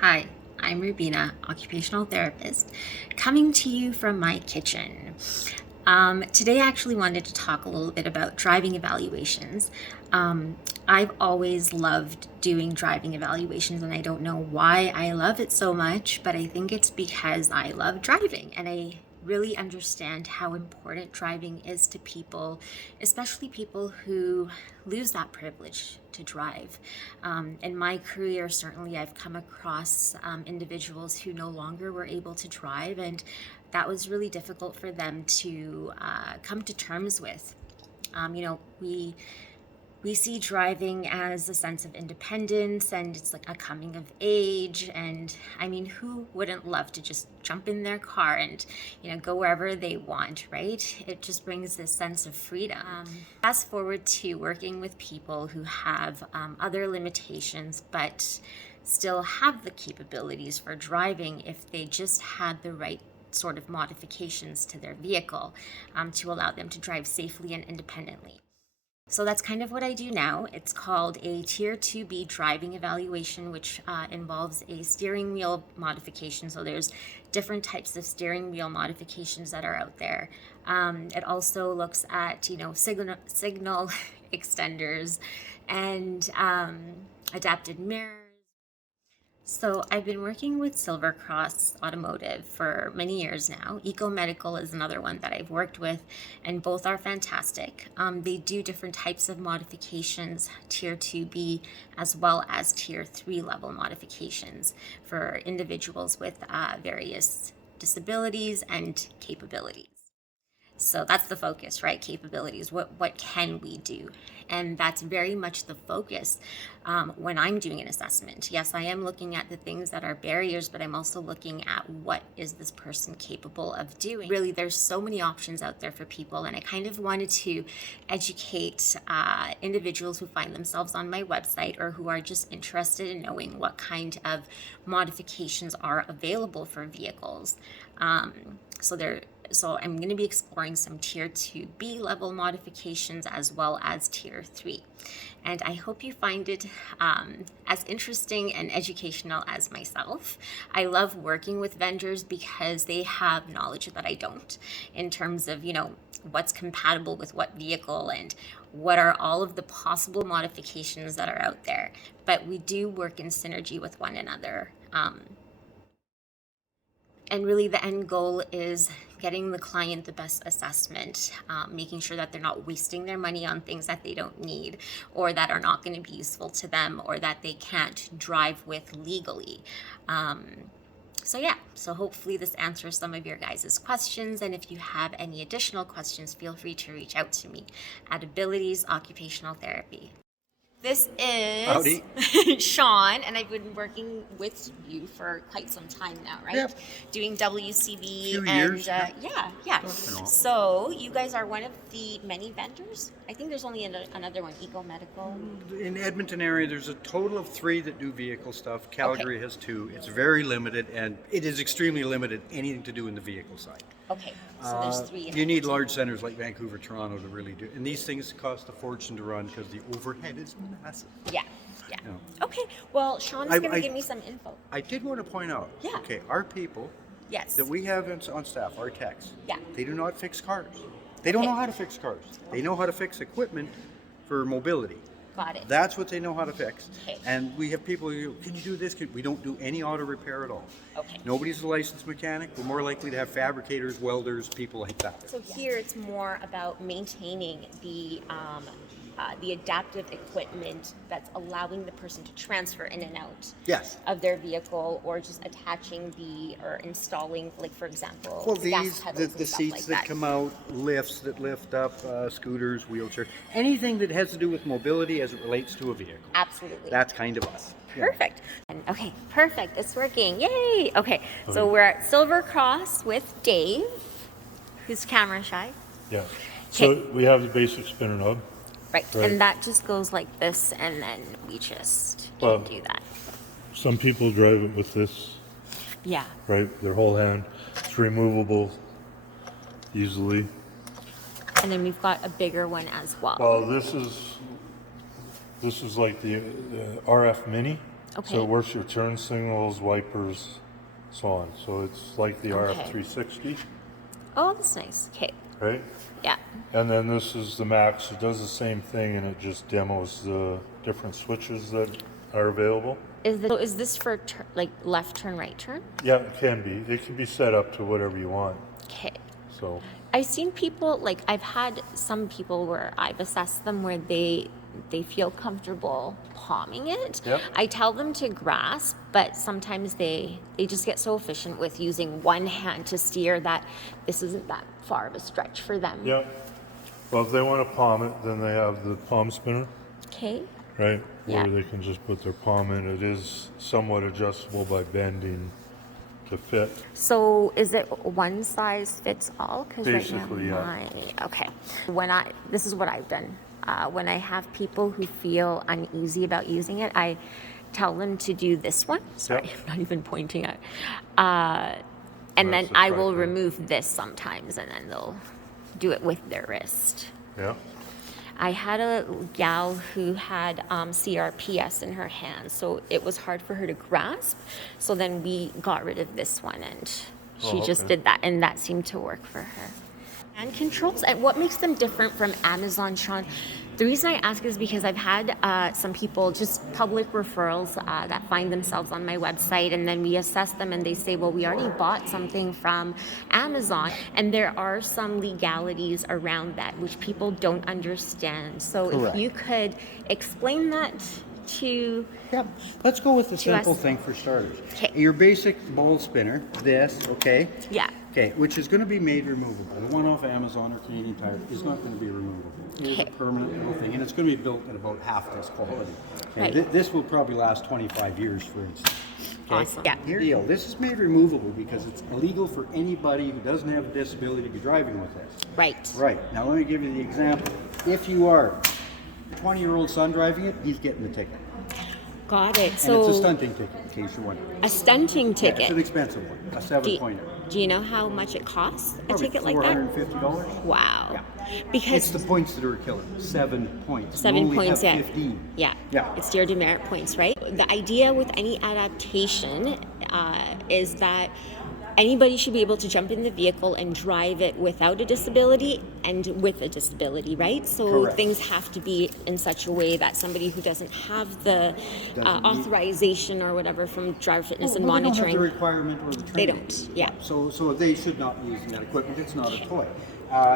Hi, I'm Rubina, occupational therapist, coming to you from my kitchen. Today I actually wanted to talk a little bit about driving evaluations. I've always loved doing driving evaluations, and I don't know why I love it so much, but I think it's because I love driving and I really understand how important driving is to people, especially people who lose that privilege to drive. In my career, certainly I've come across individuals who no longer were able to drive, and that was really difficult for them to come to terms with. We see driving as a sense of independence, and it's like a coming of age. And I mean, who wouldn't love to just jump in their car and go wherever they want, right? It just brings this sense of freedom. Fast forward to working with people who have other limitations but still have the capabilities for driving if they just had the right sort of modifications to their vehicle to allow them to drive safely and independently. So that's kind of what I do now. It's called a Tier 2B driving evaluation, which involves a steering wheel modification. So there's different types of steering wheel modifications that are out there. It also looks at, signal extenders and adapted mirrors. So I've been working with Silver Cross Automotive for many years now. Eco Medical is another one that I've worked with, and both are fantastic. They do different types of modifications, Tier 2B as well as Tier 3 level modifications for individuals with various disabilities and capabilities. So that's the focus, right? Capabilities. What can we do? And that's very much the focus when I'm doing an assessment. Yes, I am looking at the things that are barriers, but I'm also looking at what is this person capable of doing. Really, there's so many options out there for people, and I kind of wanted to educate individuals who find themselves on my website or who are just interested in knowing what kind of modifications are available for vehicles. So I'm going to be exploring some Tier 2B level modifications as well as Tier 3. And I hope you find it as interesting and educational as myself. I love working with vendors because they have knowledge that I don't in terms of, what's compatible with what vehicle and what are all of the possible modifications that are out there. But we do work in synergy with one another. And really the end goal is getting the client the best assessment, making sure that they're not wasting their money on things that they don't need or that are not going to be useful to them or that they can't drive with legally. So hopefully this answers some of your guys' questions. And if you have any additional questions, feel free to reach out to me at Abilities Occupational Therapy. This is Howdy. Sean, and I've been working with you for quite some time now, right? Yep. Doing WCB Few and years, yeah. So you guys are one of the many vendors. I think there's only another one, Eco Medical. In Edmonton area, there's a total of 3 that do vehicle stuff. Calgary has 2. It's very limited, and it is extremely limited, anything to do in the vehicle side. Okay, so there's 3. You need large centers like Vancouver, Toronto to really do. And these things cost a fortune to run because the overhead is massive. Yeah. You know. Okay, well, Sean's going to give me some info. I did want to point out, Yeah. okay, our people Yes. that we have on staff, our techs, Yeah. they do not fix cars. They don't know how to fix cars. They know how to fix equipment for mobility. Got it. That's what they know how to fix. Okay. And we have people who, can you do this? We don't do any auto repair at all. Okay. Nobody's a licensed mechanic. We're more likely to have fabricators, welders, people like that. So here it's more about maintaining the adaptive equipment that's allowing the person to transfer in and out Yes. of their vehicle, or just attaching or installing, like for example, Well, gas these, pedals the and stuff seats like that come out, lifts that lift up, scooters, wheelchairs, anything that has to do with mobility as it relates to a vehicle. Absolutely. That's kind of us. Yeah. Perfect. Okay, perfect. It's working. Yay! Okay, so we're at Silver Cross with Dave, who's camera shy. Yeah. So we have the basic spinner knob. Right. Right. And that just goes like this, and then we just Well- do that. Some people drive it with this, Yeah. right? Their whole hand. It's removable easily. And then we've got a bigger one as well. Well, this is like the RF Mini. Okay. So it works your turn signals, wipers, so on. So it's like the Okay. RF360, Oh, that's nice. Okay. right? Yeah. And then this is the Max. It does the same thing, and it just demos the different switches that are available. Is this for like left turn, right turn? Yeah, it can be. It can be set up to whatever you want. Okay. So I've seen people, like I've had some people where I've assessed them where they feel comfortable palming it. Yep. I tell them to grasp, but sometimes they just get so efficient with using one hand to steer that this isn't that far of a stretch for them. yeah. Well, if they want to palm it, then they have the palm spinner, Okay. right? Yeah. Where they can just put their palm in. It is somewhat adjustable by bending to fit. So is it one size fits all? Because Basically, yeah. Okay. This is what I've done. When I have people who feel uneasy about using it, I tell them to do this one. Sorry, Yep. I'm not even pointing at. And That's then the I will tripod. remove this sometimes, and then they'll do it with their wrist. Yeah. I had a gal who had CRPS in her hand, so it was hard for her to grasp. So then we got rid of this one, and she Oh, just okay. did that, and that seemed to work for her. Hand controls, and what makes them different from Amazon, Sean? The reason I ask is because I've had some people, just public referrals, that find themselves on my website, and then we assess them and they say, well, we already bought something from Amazon. And there are some legalities around that which people don't understand. So Correct. if you could explain that to, Yep. Let's go with the simple us. thing for starters. 'Kay. Your basic ball spinner, this, okay? yeah, Okay, which is going to be made removable. The one off Amazon or Canadian Tire is not going to be removable. It is a Okay. permanent little thing, and it's going to be built at about half this quality. Okay, Right. this will probably last 25 years, for instance. Okay? Awesome. Yeah. Here deal. This is made removable because it's illegal for anybody who doesn't have a disability to be driving with this. right. Right. Now let me give you the example. If you are a 20-year-old son driving it, he's getting the ticket. Got it. And So it's a stunting ticket, in case you're wondering. a stunting Yeah, ticket. it's an expensive one, a do, 7-pointer. do you know how much it costs, a Probably ticket like that? $450. Wow. Yeah. Because It's the points that are a killer. 7 points. You 7 only points, have yeah. 15. Yeah. Yeah. It's your demerit points, right? The idea with any adaptation is that anybody should be able to jump in the vehicle and drive it without a disability and with a disability, right? So Correct. things have to be in such a way that somebody who doesn't have the Doesn't need- authorization or whatever from driver fitness and Well, they monitoring. don't have the requirement or the training. They don't, yeah. So they should not be using that equipment. It's not a toy.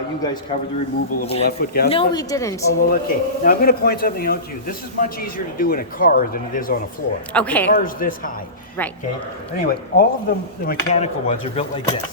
You guys covered the removal of a left foot gas No, pedal? we didn't. Oh, well, okay. Now I'm going to point something out to you. This is much easier to do in a car than it is on a floor. Okay. The car's this high. Right. Okay. Anyway, all of them, the mechanical ones, are built like this.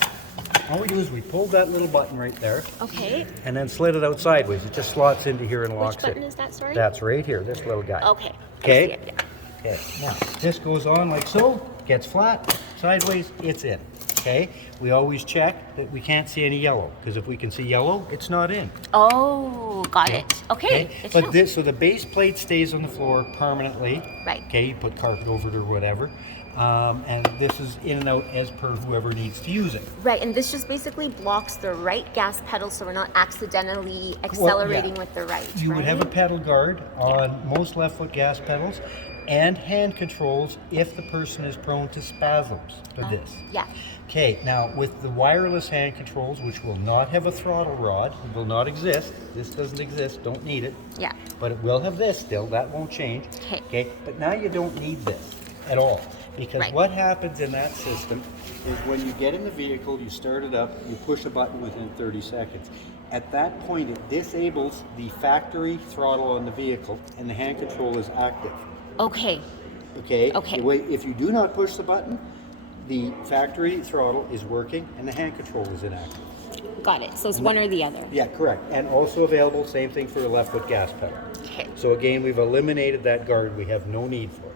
All we do is we pull that little button right there Okay. and then slid it out sideways. It just slots into here and Which locks button it. is that, sorry? That's right here, this little guy. Okay. I Okay. see it, yeah. Okay, now this goes on like so, gets flat, sideways, it's in. Okay, we always check that we can't see any yellow, because if we can see yellow, it's not in. Oh, got it. Okay. good to know. But this, so the base plate stays on the floor permanently. Right. Okay, you put carpet over it or whatever. And this is in and out as per whoever needs to use it. Right, and this just basically blocks the right gas pedal so we're not accidentally accelerating with the right. You would have a right? pedal guard on most left foot gas pedals and hand controls if the person is prone to spasms for this. Yeah. Okay, now with the wireless hand controls, which will not have a throttle rod, it will not exist. This doesn't exist, don't need it. Yeah. But it will have this still, that won't change. 'Kay. Okay, but now you don't need this at all. Because Right. what happens in that system is when you get in the vehicle, you start it up, you push a button within 30 seconds. At that point, it disables the factory throttle on the vehicle and the hand control is active. Okay. Okay? Okay. If you do not push the button, the factory throttle is working and the hand control is inactive. Got it. So it's one or the other. Yeah, correct. And also available, same thing for the left foot gas pedal. Okay. So again, we've eliminated that guard. We have no need for it.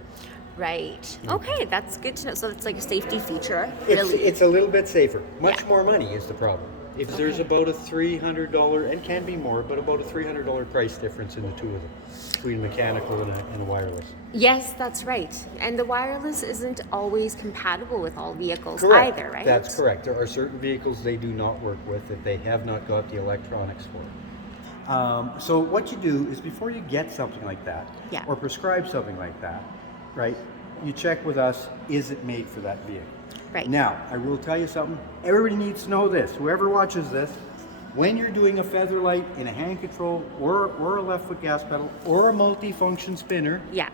Right. Okay, that's good to know. So it's like a safety feature. It's, Really. it's a little bit safer. Much Yeah. more money is the problem. If there's Okay. about a $300, and can be more, but about a $300 price difference in the two of them, between mechanical and a wireless. Yes, that's right. And the wireless isn't always compatible with all vehicles Correct. either, right? That's correct. There are certain vehicles they do not work with that they have not got the electronics for. So what you do is before you get something like that, Yeah. or prescribe something like that, right? you check with us, is it made for that vehicle? Right. Now, I will tell you something. Everybody needs to know this. Whoever watches this, when you're doing a feather light in a hand control or a left foot gas pedal or a multi-function spinner, Yeah.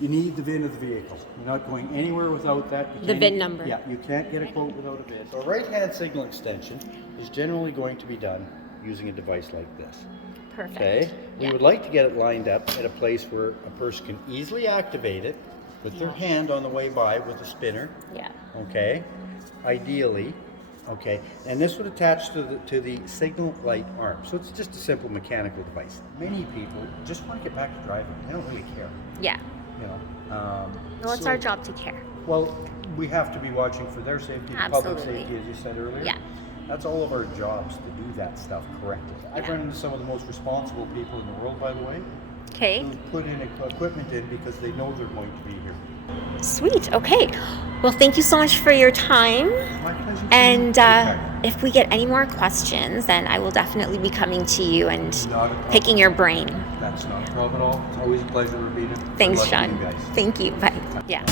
you need the VIN of the vehicle. You're not going anywhere without that. You The can't- VIN number. Yeah, you can't get a quote without a VIN. So a right-hand signal extension is generally going to be done using a device like this. Perfect. Okay? We Yeah. would like to get it lined up at a place where a person can easily activate it with their hand on the way by with a spinner. Yeah. Okay? Ideally. Okay? And this would attach to the signal light arm. So it's just a simple mechanical device. Many people just want to get back to driving. They don't really care. Yeah. You know. Well, it's so- our job to care. Well, we have to be watching for their safety, public Absolutely. safety, as you said earlier. Yeah. That's all of our jobs to do that stuff correctly. I've Yeah. run into some of the most responsible people in the world, by the way, Okay. who put in equipment in because they know they're going to be here. Sweet. Okay. Well, thank you so much for your time. My pleasure. And Okay. if we get any more questions, then I will definitely be coming to you and Not a problem. picking your brain. That's not a problem at all. It's always a pleasure, Rabina. Good Thanks, luck to Sean. you guys. Thank you. Bye. Yeah.